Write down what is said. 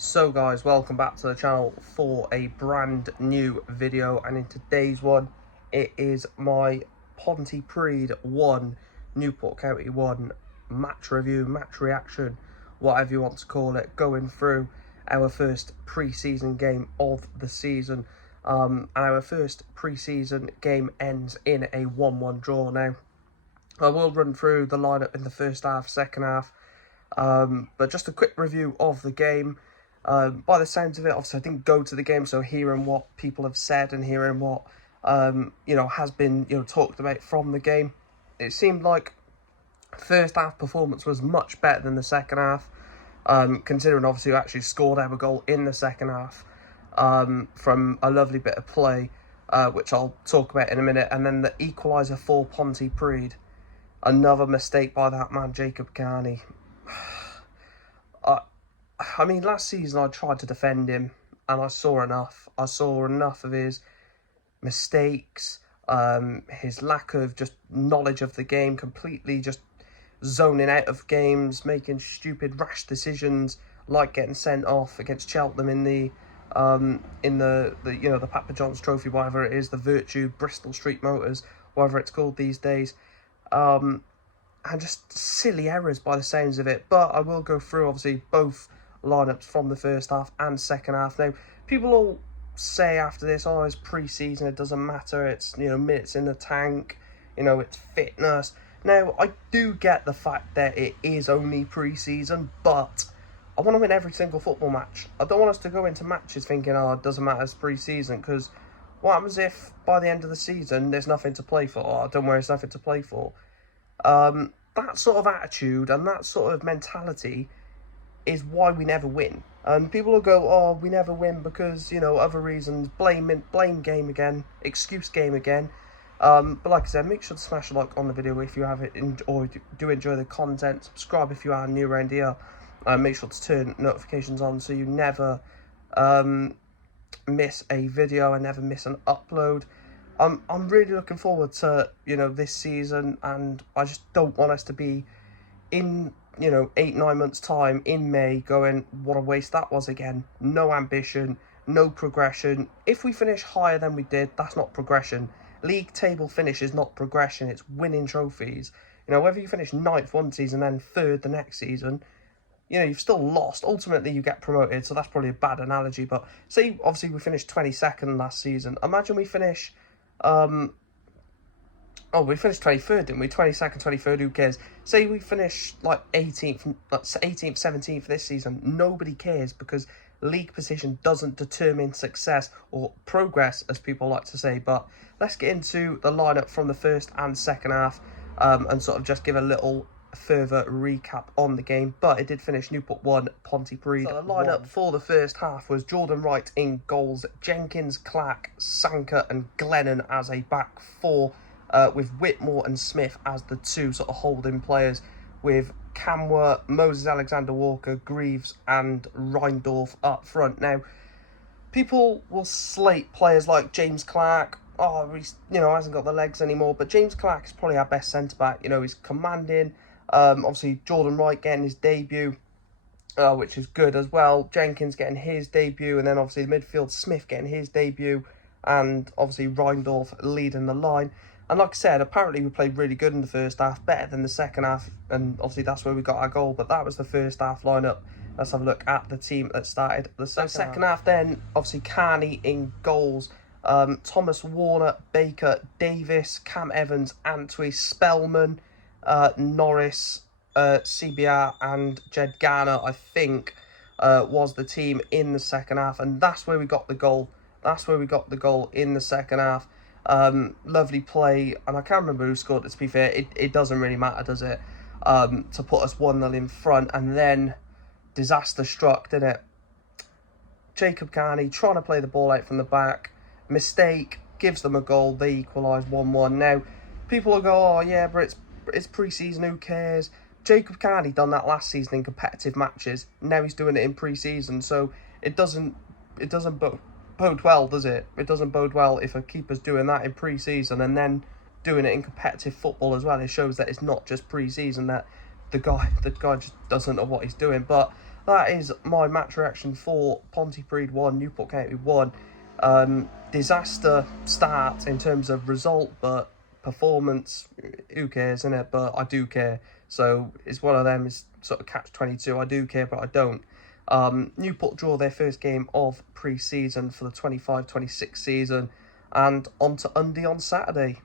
So guys, welcome back to the channel for a brand new video, and in today's one it is my Pontypridd 1 Newport County 1 match review, match reaction, whatever you want to call it, going through our first pre-season game of the season. And our first pre-season game ends in a 1-1 draw. Now I will run through the lineup in the first half, second half, but just a quick review of the game. By the sounds of it, obviously I didn't go to the game, so hearing what people have said and hearing what has been talked about from the game, it seemed like first half performance was much better than the second half. Considering obviously we actually scored our goal in the second half from a lovely bit of play, which I'll talk about in a minute, and then the equaliser for Pontypridd, another mistake by that man Jacob Carney. I mean, last season I tried to defend him, and I saw enough. I saw enough of his mistakes, his lack of just knowledge of the game, completely just zoning out of games, making stupid, rash decisions, like getting sent off against Cheltenham in the Papa John's Trophy, whatever it is, the Virtue Bristol Street Motors, whatever it's called these days. And just silly errors by the sounds of it. But I will go through obviously both lineups from the first half and second half. Now, people all say after this, oh, it's pre-season, it doesn't matter, it's minutes in the tank, it's fitness. Now, I do get the fact that it is only pre-season, but I want to win every single football match. I don't want us to go into matches thinking, oh, it doesn't matter, it's pre-season, because what happens if by the end of the season there's nothing to play for? Oh, don't worry, there's nothing to play for. That sort of attitude and that sort of mentality is why we never win. And people will go, oh, we never win because, other reasons, blame game again, excuse game again. But like I said, make sure to smash a like on the video if you have it, or do enjoy the content. Subscribe if you are new around here. Make sure to turn notifications on so you never miss a video and never miss an upload. I'm really looking forward to, this season, and I just don't want us to be in 8-9 months time in May going, what a waste that was again. No ambition, no progression. If we finish higher than we did, that's not progression. League table finish is not progression, it's winning trophies. Whether you finish 9th one season and 3rd the next season, you've still lost. Ultimately you get promoted, so that's probably a bad analogy, but say obviously we finished 22nd last season. Imagine we finish we finished 23rd, didn't we? 22nd, 23rd, who cares? Say we finish like 18th, 17th this season. Nobody cares, because league position doesn't determine success or progress, as people like to say. But let's get into the lineup from the first and second half, and sort of just give a little further recap on the game. But it did finish Newport 1, Pontypridd. So the lineup for the first half was Jordan Wright in goals, Jenkins, Clark, Sanker and Glennon as a back four, with Whitmore and Smith as the two sort of holding players, with Camwer, Moses Alexander-Walker, Greaves and Reindorf up front. Now, people will slate players like James Clark. Oh, he's hasn't got the legs anymore, but James Clark is probably our best centre-back. He's commanding. Obviously, Jordan Wright getting his debut, which is good as well. Jenkins getting his debut, and then obviously the midfield, Smith getting his debut, and obviously Reindorf leading the line. And like I said, apparently we played really good in the first half, better than the second half, and obviously that's where we got our goal. But that was the first half lineup. Let's have a look at the team that started the second half. Then obviously Carney in goals, Thomas, Warner, Baker, Davis, Cam Evans, Antwi, Spellman, Norris, CBR and Jed Garner, I think, was the team in the second half, and that's where we got the goal. That's where we got the goal in the second half. Lovely play, and I can't remember who scored it, to be fair. It doesn't really matter, does it? To put us 1-0 in front, and then disaster struck, didn't it? Jacob Carney trying to play the ball out from the back, mistake, gives them a goal, they equalise 1-1. Now, people will go, oh yeah, but it's pre-season, who cares? Jacob Carney done that last season in competitive matches. Now he's doing it in pre-season, so it doesn't bode well, does it? It doesn't bode well if a keeper's doing that in pre-season and then doing it in competitive football as well. It shows that it's not just pre-season, that the guy just doesn't know what he's doing. But that is my match reaction for Pontypridd 1, Newport County 1. Disaster start in terms of result, but performance, who cares, innit? But I do care. So it's one of them, is sort of catch-22. I do care, but I don't. Newport draw their first game of pre-season for the 25-26 season, and on to Undy on Saturday.